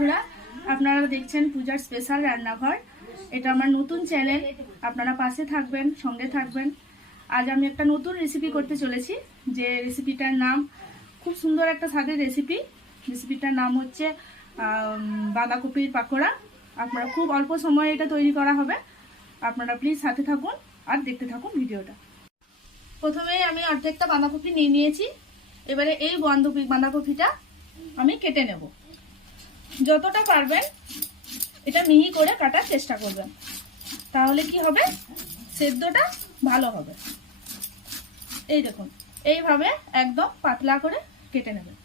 বন্ধুরা, আপনারা দেখছেন পূজার স্পেশাল রান্নাঘর। এটা আমার নতুন চ্যানেল, আপনারা পাশে থাকবেন, সঙ্গে থাকবেন। আজ আমি একটা নতুন রেসিপি করতে চলেছি, যে রেসিপিটার নাম খুব সুন্দর একটা স্বাদের রেসিপি। রেসিপিটার নাম হচ্ছে বাঁধাকপির পাকোড়া। আপনারা খুব অল্প সময়ে এটা তৈরি করা হবে। আপনারা প্লিজ সাথে থাকুন আর দেখতে থাকুন ভিডিওটা। প্রথমেই আমি অর্ধেকটা বাঁধাকপি নিয়ে নিয়েছি। এবারে এই বাঁধাকপিটা আমি কেটে নেব। যতটা পারবেন এটা মিহি করে কাটার চেষ্টা করবেন, তাহলে কি হবে, সেদ্ধটা ভালো হবে। এই দেখুন, এইভাবে একদম পাতলা করে কেটে নেবেন।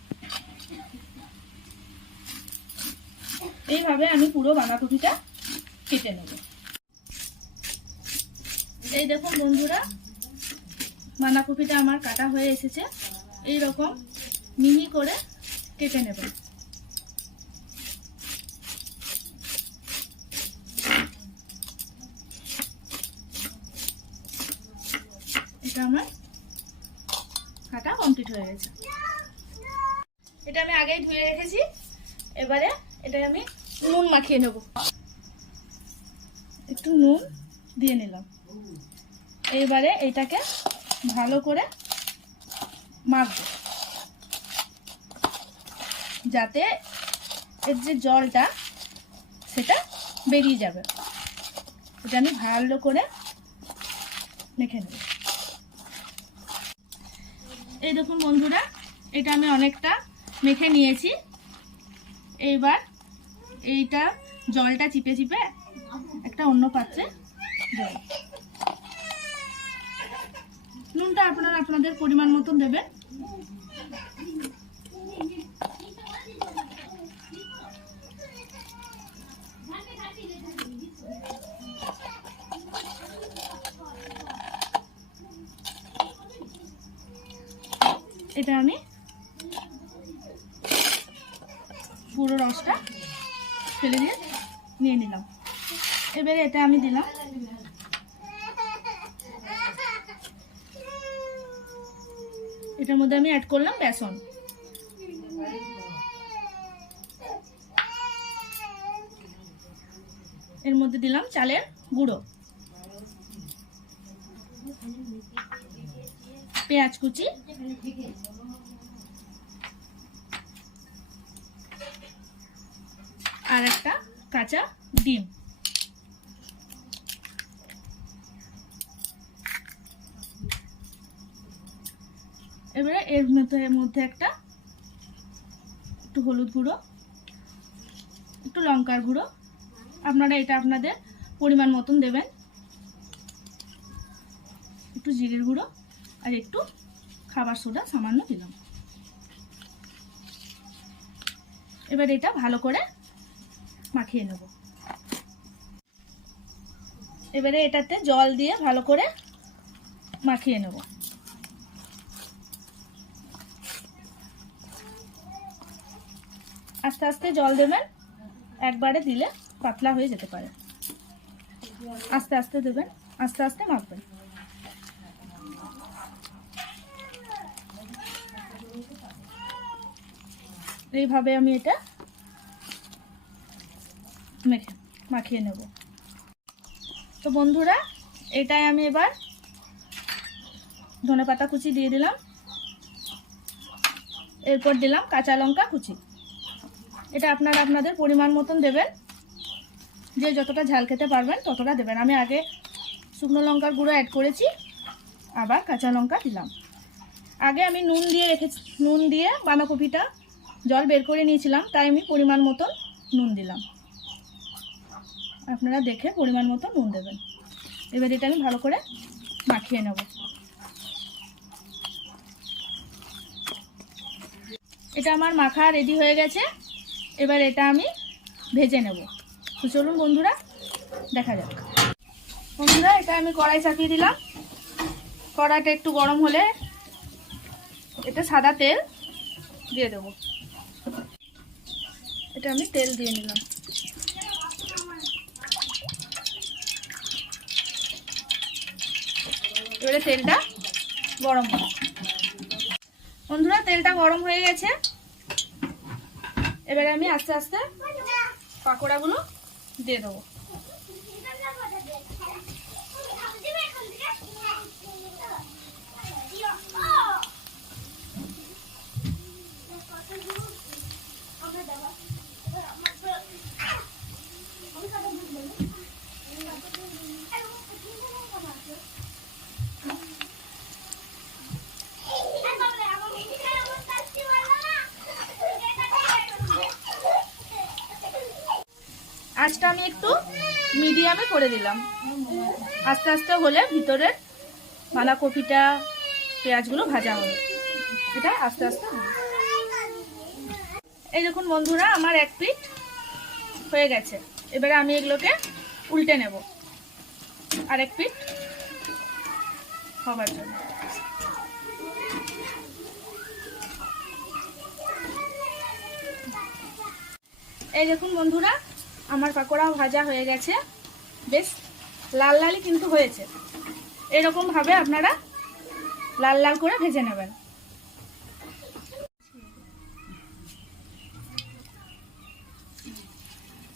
এইভাবে আমি পুরো বাঁধাকপিটা কেটে নেব। এই দেখুন বন্ধুরা, বাঁধাকপিটা আমার কাটা হয়ে এসেছে। এই রকম মিহি করে কেটে নেবেন। এটা আমার কাটা কমপ্লিট হয়ে গেছে। এটা আমি আগেই ধুয়ে রেখেছি। এবারে এটা আমি নুন মাখিয়ে নেব। একটু নুন দিয়ে নিলাম। এইবারে এটাকে ভালো করে মাখবো, যাতে এর যে জলটা সেটা বেরিয়ে যাবে। এটা আমি ভালো করে মেখে নেব। এই দেখুন বন্ধুরা, এটা আমি অনেকটা মেখে নিয়েছি। এইবার এইটা জলটা চিপে চিপে একটা অন্য পাত্রে দেব। নুনটা আপনারা আপনাদের পরিমাণ মতন দেবেন। এটা আমি পুরো রসটা ফেলে দিয়ে নিয়ে নিলাম। এবারে এটা আমি দিলাম। এটার মধ্যে আমি অ্যাড করলাম বেসন। এর মধ্যে দিলাম চালের গুঁড়ো, পেঁয়াজ কুচি, আর একটা কাঁচা ডিম। এবারে এর মধ্যে একটু হলুদ গুঁড়ো, একটু লঙ্কার গুঁড়ো, আপনারা এটা আপনাদের পরিমাণ মতন দেবেন, একটু জিরের গুঁড়ো, আর একটু খাবার সোডা সামান্য দিলাম। এবার এটা ভালো করে মাখিয়ে নেব। এবারে এটাতে জল দিয়ে ভালো করে মাখিয়ে নেব। আস্তে আস্তে জল দেবেন, একবারে দিলে পাতলা হয়ে যেতে পারে। আস্তে আস্তে দেবেন, আস্তে আস্তে মাখবেন। এইভাবে আমি এটা মাখিয়ে নেব। তো বন্ধুরা, এটাই আমি এবার ধনেপাতা কুচি দিয়ে দিলাম। এরপর দিলাম কাঁচা লঙ্কা কুচি। এটা আপনারা আপনাদের পরিমাণ মতন দেবেন, যে যতটা ঝাল খেতে পারবেন ততটা দেবেন। আমি আগে শুকনো লঙ্কার গুঁড়ো অ্যাড করেছি, আবার কাঁচা লঙ্কা দিলাম। আগে আমি নুন দিয়ে বাঁধাকপিটা জল বের করে নিয়েছিলাম, তাই আমি পরিমাণ মতন নুন দিলাম। আপনারা দেখে পরিমাণ মতো নুন দেবেন। এবার এটা আমি ভালো করে মাখিয়ে নেব। এটা আমার মাখা রেডি হয়ে গেছে। এবার এটা আমি ভেজে নেব। তো চলুন বন্ধুরা, দেখা যাক। বন্ধুরা, এটা আমি কড়াই চাপিয়ে দিলাম। কড়াইটা একটু গরম হলে এটা সাদা তেল দিয়ে দেব। এটা আমি তেল দিয়ে নিলাম। এবারে তেলটা গরম হবে। বন্ধুরা, তেলটা গরম হয়ে গেছে। এবারে আমি আস্তে আস্তে পাকোড়াগুলো দিয়ে দেবো। আঁচটা আমি একটু মিডিয়ামে করে দিলাম। আস্তে আস্তে হলে ভিতরের বাঁধাকপিটা পেঁয়াজগুলো ভাজা হবে, এটা আস্তে আস্তে হবে। এই দেখুন বন্ধুরা, আমার এক পিঠ হয়ে গেছে। এবারে আমি এগুলোকে উল্টে নেব আর এক পিঠ হবার জন্য। এই দেখুন বন্ধুরা, আমার পাকোড়া ভাজা হয়ে গেছে, বেশ লাল লালই কিন্তু হয়েছে। এরকম ভাবে আপনারা লাল লাল করে ভেজে নেবেন।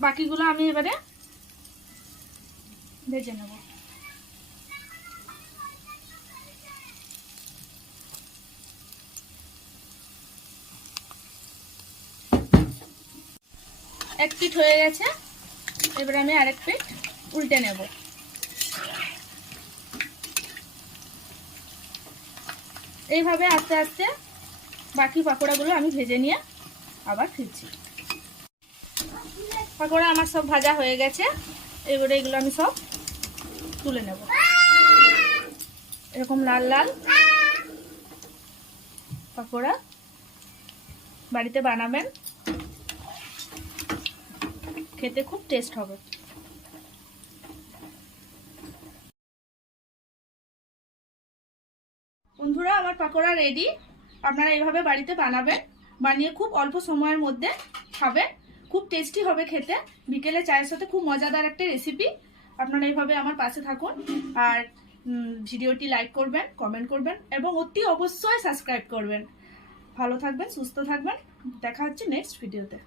বাকিগুলো আমি এবারে ভেজে নেব। এক পিঠ হয়ে গেছে, এবারে আমি আরেক পিঠ উল্টে নেব। এইভাবে আস্তে আস্তে বাকি পাকোড়াগুলো আমি ভেজে নিয়ে আবার ফিরছি। পাকোড়া আমার সব ভাজা হয়ে গেছে, এবারে এগুলো আমি সব তুলে নেব। এরকম লাল লাল পাকোড়া বাড়িতে বানাবেন, খেতে খুব টেস্ট হবে। বন্ধুরা, আমার পাকোড়া রেডি। আপনারা এইভাবে বাড়িতে বানাবেন, বানিয়ে খুব অল্প সময়ের মধ্যে খাবেন, খুব টেস্টি হবে খেতে। বিকেলে চায়ের সাথে খুব মজাদার একটা রেসিপি। আপনারা এইভাবে আমার পাশে থাকুন আর ভিডিওটি লাইক করবেন, কমেন্ট করবেন এবং অতি অবশ্যই সাবস্ক্রাইব করবেন। ভালো থাকবেন, সুস্থ থাকবেন, দেখা হচ্ছে নেক্সট ভিডিওতে।